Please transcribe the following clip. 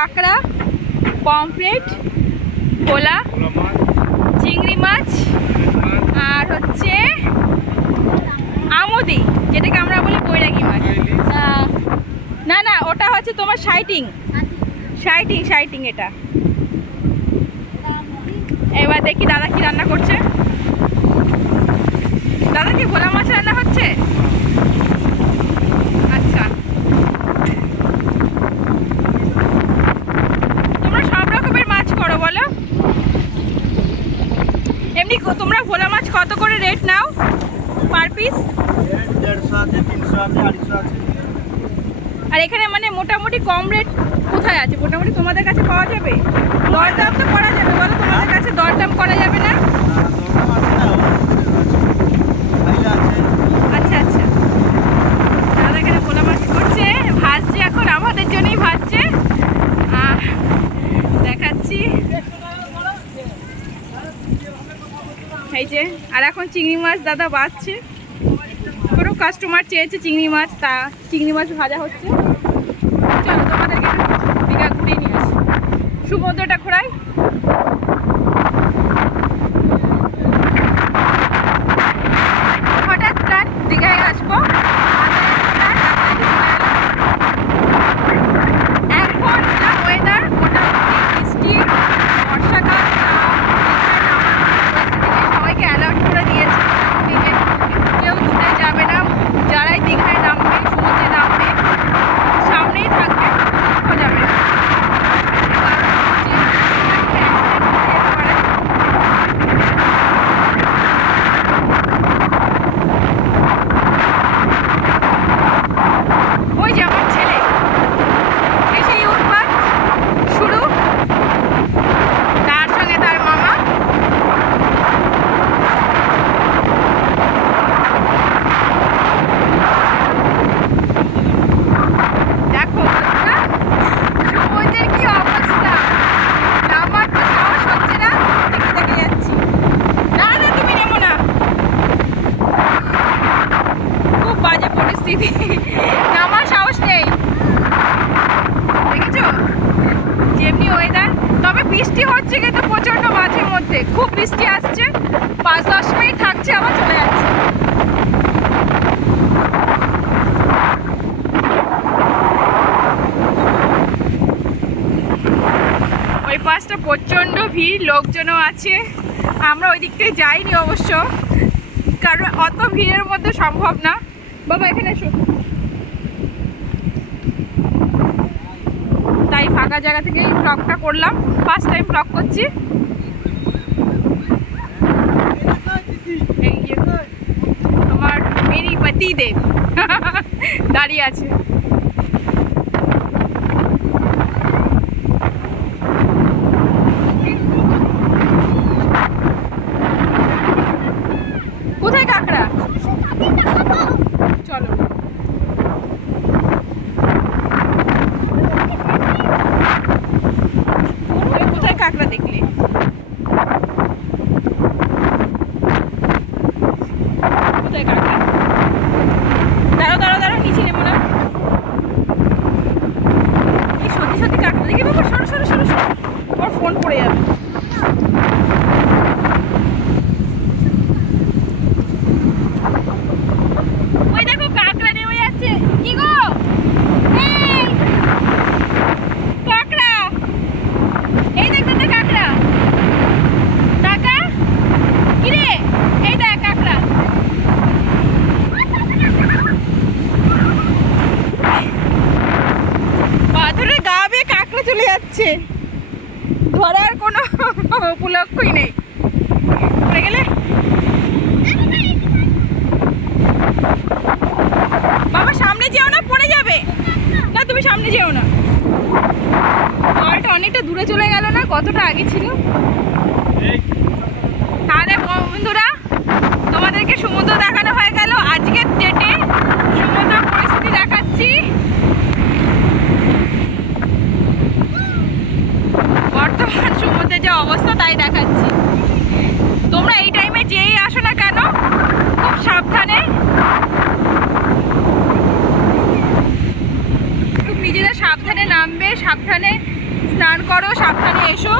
কাঁকড়া, পমফ্রেট, ভোলা, চিংড়ি মাছ আর হচ্ছে আমুদি, যেটাকে আমরা বলি বৈরাগী মাছ। না না, ওটা হচ্ছে তোমার সাইটিং সাইটিং সাইটিং এটা। এবার দেখি দাদা কি রান্না করছে। দাদা কি ভোলা মাছ রান্না হচ্ছে? আচ্ছা, তোমরা সব রকমের মাছ করো বলো? এমনি তোমরা ভোলা মাছ কত করে রেট নাও পার পিস? 150 আছে, 300 আছে, 250 আছে। আর এখানে মানে মোটামুটি কম রেট কোথায় আছে? মোটামুটি তোমাদের কাছে পাওয়া যাবে? দরদাম তো করা যাবে বলো? তোমাদের কাছে দরদাম করা যাবে না? আচ্ছা আচ্ছা, দাদা এখানে ভোলা মাছ করছে, ভাজছে, এখন আমাদের জন্যই ভাজছে। দেখাচ্ছি এই যে। আর এখন চিংড়ি মাছ দাদা ভাজছে, কোনো কাস্টমার চেয়েছে চিংড়ি মাছ, তা চিংড়ি মাছ ভাজা হচ্ছে। চলো তোমাদেরকে দীঘা ঘুরিয়ে নিয়ে আসি, সমুদ্রটা ঘোরাই। হঠাৎ প্ল্যান দীঘায় আসবো, এখন যা ওয়েদার মোটামুটি বৃষ্টি, বর্ষাকাল, সবাইকে অ্যালার্ট করে দিয়েছে যে কেউ দূরে যাবে না, যারাই দীঘায় নামবে, সমুদ্রে নামবে, সামনেই থাকবে, কোথাও যাবে না। ওই যে আমার ছেলে এসে উৎপাত শুরু, তার সঙ্গে তার মামা। দেখো বন্ধুরা, সমুদ্রের কি অবস্থা, নামার তো সাহস হচ্ছে না, দেখে দেখে যাচ্ছি। না না, তুমি নেমো না, খুব বাজে পরিস্থিতি, নামার সাহস নেই। দেখেছো যেমনি ওয়েদার, তবে বৃষ্টি হচ্ছে কিন্তু প্রচন্ড, মাঝে মধ্যে খুব বৃষ্টি আসছে, 5-10 মিনিট থাকছে আবার চলে যাচ্ছে। ওই পাশটা প্রচণ্ড ভিড়, লোকজনও আছে। আমরা ওই দিকটায় যাইনি অবশ্য, কারণ অত ভিড়ের মধ্যে সম্ভব না। বাবা এখানে এসো। তাই ফাঁকা জায়গা থেকেই ব্লগটা করলাম, ফার্স্ট টাইম ব্লগ করছি। এই যে আমার মেরি পতি দেব দাঁড়িয়ে আছে। কোথায় কাঁকড়া? চলো। কোথায় কাঁকড়া দেখলে? কোথায় কাঁকড়া? দাঁড়াও দাঁড়াও দাঁড়াও, নিচে নেবো না। এই সত্যি সত্যি কাঁকড়া দেখি বাবা, সরো সরো সরো সরো, ওর ফোন পড়ে যাবে। ওই দেখো কাঁকড়া নেমে যাচ্ছে। কি গো, এই কাঁকড়া, এই দেখতে তো কাঁকড়া, টাকা কিরে, এই দেখ কাঁকড়া। বাদুরের গা বেয়ে কাঁকড়া চলে যাচ্ছে, ধরার কোনো উপলক্ষই নেই। পড়ে গেলে বাবা, সামনে যেও না, পড়ে যাবে। না তুমি সামনে যেও না, জলটা অনেকটা দূরে চলে গেল না, কতটা আগে ছিল। তাহলে বন্ধুরা, তোমাদেরকে সমুদ্র দেখানো হয়ে গেল। আজকের ডেটে সমুদ্র পরিস্থিতি দেখাচ্ছি। বর্তমান সমুদ্রের যে অবস্থা তাই দেখাচ্ছি। তোমরা এই টাইমে যেই আসো না কেন, খুব সাবধানে, খুব নিজেরা সাবধানে নামবে, সাবধানে স্নান করো, সাবধানে এসো।